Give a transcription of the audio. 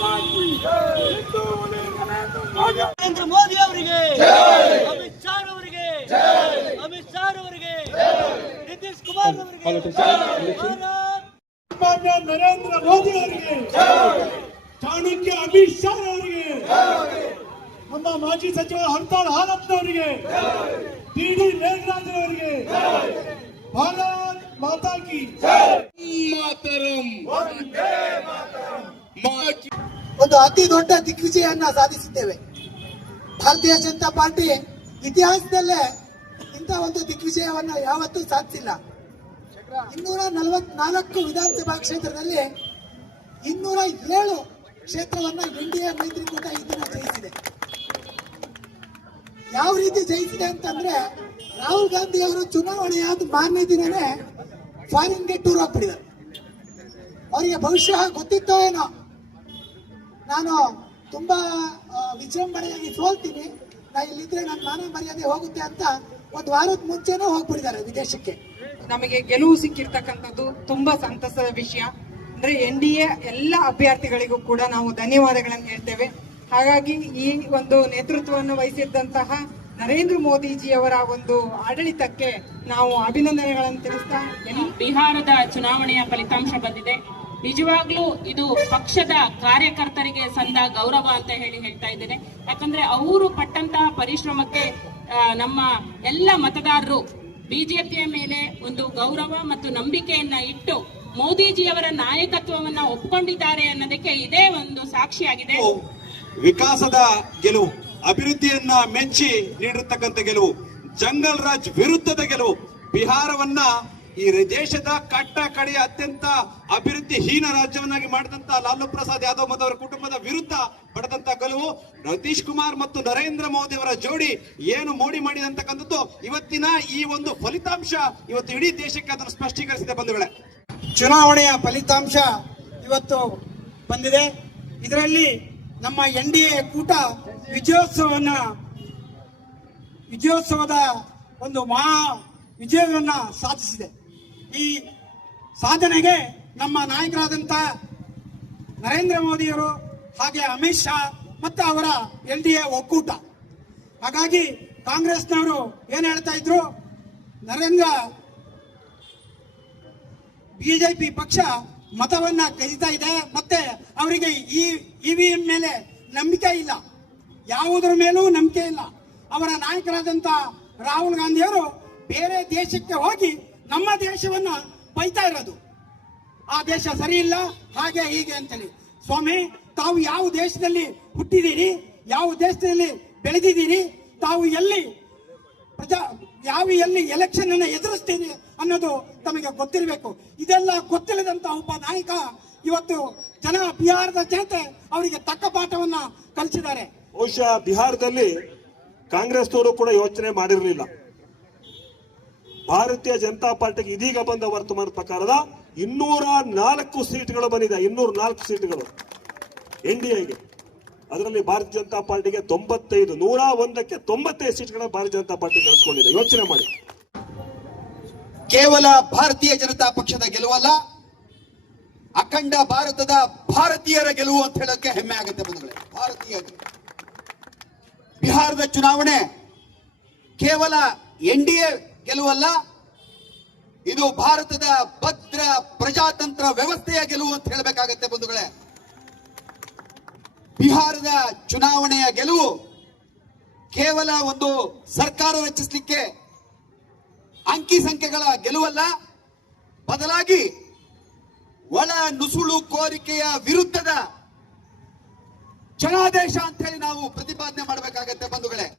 ನರೇಂದ್ರ ಮೋದಿ ನರೇಂದ್ರ ಮೋದಿ ಅವರಿಗೆ ಅಮಿತ್ ಶಾ ಅವರಿಗೆ ಅಮಿತ್ ಶಾ ಅವರಿಗೆ ನಿತೀಶ್ ಕುಮಾರ್ ಅವರಿಗೆ ಭಾರತ್ ಮಾನ್ಯ ನರೇಂದ್ರ ಮೋದಿ ಅವರಿಗೆ ಚಾಣಕ್ಯ ಅಮಿತ್ ಶಾ ಅವರಿಗೆ ನಮ್ಮ ಮಾಜಿ ಸಚಿವ ಹರ್ತಾಳ್ ಹಾಲಪ್ಪನವರಿಗೆ ಡಿ ಡಿ ಮೇಘರಾಜ್ ಅವರಿಗೆ ಭಾರತ್ ಮಾತಾ ಕಿ ಮಾತರಂ ಒಂದು ಅತಿ ದೊಡ್ಡ ದಿಗ್ವಿಜಯನ್ನ ಸಾಧಿಸಿದ್ದೇವೆ. ಭಾರತೀಯ ಜನತಾ ಪಾರ್ಟಿ ಇತಿಹಾಸದಲ್ಲೇ ಇಂಥ ಒಂದು ದಿಗ್ವಿಜಯವನ್ನ ಯಾವತ್ತೂ ಸಾಧಿಸಿಲ್ಲ. ಇನ್ನೂರ ನಲವತ್ನಾಲ್ಕು ವಿಧಾನಸಭಾ ಕ್ಷೇತ್ರದಲ್ಲಿ ಇನ್ನೂರ ಏಳು ಕ್ಷೇತ್ರವನ್ನ ಎನ್ಡಿಎ ಮೈತ್ರಿಕೂಟ ಈ ದಿನ ಜಯಿಸಿದೆ. ಯಾವ ರೀತಿ ಜಯಿಸಿದೆ ಅಂತಂದ್ರೆ ರಾಹುಲ್ ಗಾಂಧಿ ಅವರು ಚುನಾವಣೆಯಾದ ಮಾರನೇ ದಿನನೇ ಫಾರಿನ್ಗೆ ಟೂರ್ ಹೋಗ್ಬಿಟ್ಟಿದ್ದಾರೆ. ಅವರಿಗೆ ಭವಿಷ್ಯ ಗೊತ್ತಿತ್ತೋ ಏನೋ. ನಾನು ತುಂಬಾ ಆ, ವಿಜೃಂಭಣೆಯಾಗಿ ಸೋಲ್ತೀನಿ. ನಾ ಇಲ್ಲಿದ್ರೆ ನನ್ನ ಮಾನ ಮರ್ಯಾದೆ ಹೋಗುತ್ತೆ ಅಂತ ಒಂದು ವಾರದ ಮುಂಚೆನೂ ಹೋಗ್ಬಿಟ್ಟಿದ್ದಾರೆ ವಿದೇಶಕ್ಕೆ. ನಮಗೆ ಗೆಲುವು ಸಿಕ್ಕಿರ್ತಕ್ಕಂಥದ್ದು ತುಂಬಾ ಸಂತಸದ ವಿಷಯ. ಅಂದ್ರೆ ಎನ್ ಡಿ ಎ ಎಲ್ಲ ಅಭ್ಯರ್ಥಿಗಳಿಗೂ ಕೂಡ ನಾವು ಧನ್ಯವಾದಗಳನ್ನು ಹೇಳ್ತೇವೆ. ಹಾಗಾಗಿ ಈ ಒಂದು ನೇತೃತ್ವವನ್ನು ವಹಿಸಿದ್ದಂತಹ ನರೇಂದ್ರ ಮೋದಿಜಿಯವರ ಒಂದು ಆಡಳಿತಕ್ಕೆ ನಾವು ಅಭಿನಂದನೆಗಳನ್ನು ತಿಳಿಸ್ತಾ ಬಿಹಾರದ ಚುನಾವಣೆಯ ಫಲಿತಾಂಶ ಬಂದಿದೆ. ನಿಜವಾಗ್ಲೂ ಇದು ಪಕ್ಷದ ಕಾರ್ಯಕರ್ತರಿಗೆ ಸಂದ ಗೌರವ ಅಂತ ಹೇಳಿ ಹೇಳ್ತಾ ಇದ್ದೇನೆ. ಯಾಕಂದ್ರೆ ಅವರು ಪಟ್ಟಂತಹ ಪರಿಶ್ರಮಕ್ಕೆ ನಮ್ಮ ಎಲ್ಲ ಮತದಾರರು ಬಿಜೆಪಿಯ ಮೇಲೆ ಒಂದು ಗೌರವ ಮತ್ತು ನಂಬಿಕೆಯನ್ನ ಇಟ್ಟು ಮೋದಿಜಿಯವರ ನಾಯಕತ್ವವನ್ನ ಒಪ್ಕೊಂಡಿದ್ದಾರೆ ಅನ್ನೋದಕ್ಕೆ ಇದೇ ಒಂದು ಸಾಕ್ಷಿಯಾಗಿದೆ. ವಿಕಾಸದ ಗೆಲುವು, ಅಭಿವೃದ್ಧಿಯನ್ನ ಮೆಚ್ಚಿ ನೀಡಿರ್ತಕ್ಕಂಥ ಗೆಲುವು, ಜಂಗಲ್ ರಾಜ್ ವಿರುದ್ಧದ ಗೆಲುವು, ಬಿಹಾರವನ್ನ ಈ ದೇಶದ ಕಟ್ಟ ಕಡೆಯ ಅತ್ಯಂತ ಅಭಿವೃದ್ಧಿ ಹೀನ ರಾಜ್ಯವನ್ನಾಗಿ ಮಾಡಿದಂತ ಲಾಲು ಪ್ರಸಾದ್ ಯಾದವ್ ಮತ್ತು ಅವರ ಕುಟುಂಬದ ವಿರುದ್ಧ ಪಡೆದಂತ ಗೆಲುವು ನಿತೀಶ್ ಕುಮಾರ್ ಮತ್ತು ನರೇಂದ್ರ ಮೋದಿ ಅವರ ಜೋಡಿ ಏನು ಮೋಡಿ ಮಾಡಿದಂತಕ್ಕಂಥದ್ದು ಇವತ್ತಿನ ಈ ಒಂದು ಫಲಿತಾಂಶ ಇವತ್ತು ಇಡೀ ದೇಶಕ್ಕೆ ಅದನ್ನು ಸ್ಪಷ್ಟೀಕರಿಸಿದೆ ಬಂಧುಗಳೇ. ಚುನಾವಣೆಯ ಫಲಿತಾಂಶ ಇವತ್ತು ಬಂದಿದೆ. ಇದರಲ್ಲಿ ನಮ್ಮ ಎನ್ ಡಿ ಎ ಕೂಟ ವಿಜಯೋತ್ಸವನ ವಿಜಯೋತ್ಸವದ ಒಂದು ಮಹಾ ವಿಜಯವನ್ನ ಸಾಧಿಸಿದೆ. ಈ ಸಾಧನೆಗೆ ನಮ್ಮ ನಾಯಕರಾದಂಥ ನರೇಂದ್ರ ಮೋದಿಯವರು ಹಾಗೆ ಅಮಿತ್ ಶಾ ಮತ್ತು ಅವರ ಎಲ್ ಡಿ ಎ ಒಕ್ಕೂಟ. ಹಾಗಾಗಿ ಕಾಂಗ್ರೆಸ್ನವರು ಏನು ಹೇಳ್ತಾ ಇದ್ರು? ನರೇಂದ್ರ ಬಿಜೆಪಿ ಪಕ್ಷ ಮತವನ್ನ ಕದೀತಾ ಇದೆ ಮತ್ತೆ ಅವರಿಗೆ ಈ ಇವಿಎಂ ಮೇಲೆ ನಂಬಿಕೆ ಇಲ್ಲ. ಯಾವುದರ ಮೇಲೂ ನಂಬಿಕೆ ಇಲ್ಲ. ಅವರ ನಾಯಕರಾದಂತ ರಾಹುಲ್ ಗಾಂಧಿಯವರು ಬೇರೆ ದೇಶಕ್ಕೆ ಹೋಗಿ ನಮ್ಮ ದೇಶವನ್ನ ಬೈತಾ ಇರೋದು. ಆ ದೇಶ ಸರಿ ಇಲ್ಲ, ಹಾಗೆ ಹೀಗೆ ಅಂತೇಳಿ. ಸ್ವಾಮಿ, ತಾವು ಯಾವ ದೇಶದಲ್ಲಿ ಹುಟ್ಟಿದ್ದೀರಿ, ಯಾವ ದೇಶದಲ್ಲಿ ಬೆಳೆದಿದ್ದೀರಿ, ತಾವು ಎಲ್ಲಿ ಪ್ರಜಾ, ಯಾವ ಎಲ್ಲಿ ಎಲೆಕ್ಷನ್ ಅನ್ನ ಎದುರಿಸ್ತೀನಿ ಅನ್ನೋದು ತಮಗೆ ಗೊತ್ತಿರಬೇಕು. ಇದೆಲ್ಲ ಗೊತ್ತಿಲ್ಲದಂತ ಒಬ್ಬ ನಾಯಕ ಇವತ್ತು ಜನ ಬಿಹಾರದ ಜನತೆ ಅವರಿಗೆ ತಕ್ಕ ಪಾಠವನ್ನ ಕಲಿಸಿದ್ದಾರೆ. ಬಹುಶಃ ಬಿಹಾರದಲ್ಲಿ ಕಾಂಗ್ರೆಸ್ನವರು ಕೂಡ ಯೋಚನೆ ಮಾಡಿರಲಿಲ್ಲ. ಭಾರತೀಯ ಜನತಾ ಪಾರ್ಟಿಗೆ ಇದೀಗ ಬಂದ ವರ್ತಮಾನ ಪ್ರಕಾರದ ಇನ್ನೂರ ನಾಲ್ಕು ಸೀಟ್ಗಳು ಬಂದಿದೆ, ಇನ್ನೂರ ನಾಲ್ಕು ಸೀಟ್ಗಳು ಎನ್ ಡಿ ಎಗೆ. ಅದರಲ್ಲಿ ಭಾರತೀಯ ಜನತಾ ಪಾರ್ಟಿಗೆ ತೊಂಬತ್ತೈದು, ನೂರ ಒಂದಕ್ಕೆ ತೊಂಬತ್ತೈದು ಸೀಟ್ಗಳ ಭಾರತೀಯ ಜನತಾ ಪಾರ್ಟಿ ಗಳಿಸ್ಕೊಂಡಿದೆ. ಯೋಚನೆ ಮಾಡಿ. ಕೇವಲ ಭಾರತೀಯ ಜನತಾ ಪಕ್ಷದ ಗೆಲುವಲ್ಲ, ಅಖಂಡ ಭಾರತದ ಭಾರತೀಯರ ಗೆಲುವು ಅಂತ ಹೇಳಕ್ಕೆ ಹೆಮ್ಮೆ ಆಗುತ್ತೆ ಬಂಧುಗಳೇ. ಭಾರತೀಯ ಬಿಹಾರದ ಚುನಾವಣೆ ಕೇವಲ ಎನ್ ಡಿ ಎ ಗೆಲುವಲ್ಲ. ಇದು ಭಾರತದ ಭದ್ರ ಪ್ರಜಾತಂತ್ರ ವ್ಯವಸ್ಥೆಯ ಗೆಲುವು ಅಂತ ಹೇಳಬೇಕಾಗತ್ತೆ ಬಂಧುಗಳೇ. ಬಿಹಾರದ ಚುನಾವಣೆಯ ಗೆಲುವು ಕೇವಲ ಒಂದು ಸರ್ಕಾರ ರಚಿಸಲಿಕ್ಕೆ ಅಂಕಿ ಸಂಖ್ಯೆಗಳ ಗೆಲುವಲ್ಲ. ಬದಲಾಗಿ ಒಳ ನುಸುಳು ಕೋರಿಕೆಯ ವಿರುದ್ಧದ ಜನಾದೇಶ ಅಂತ ಹೇಳಿ ನಾವು ಪ್ರತಿಪಾದನೆ ಮಾಡಬೇಕಾಗತ್ತೆ ಬಂಧುಗಳೇ.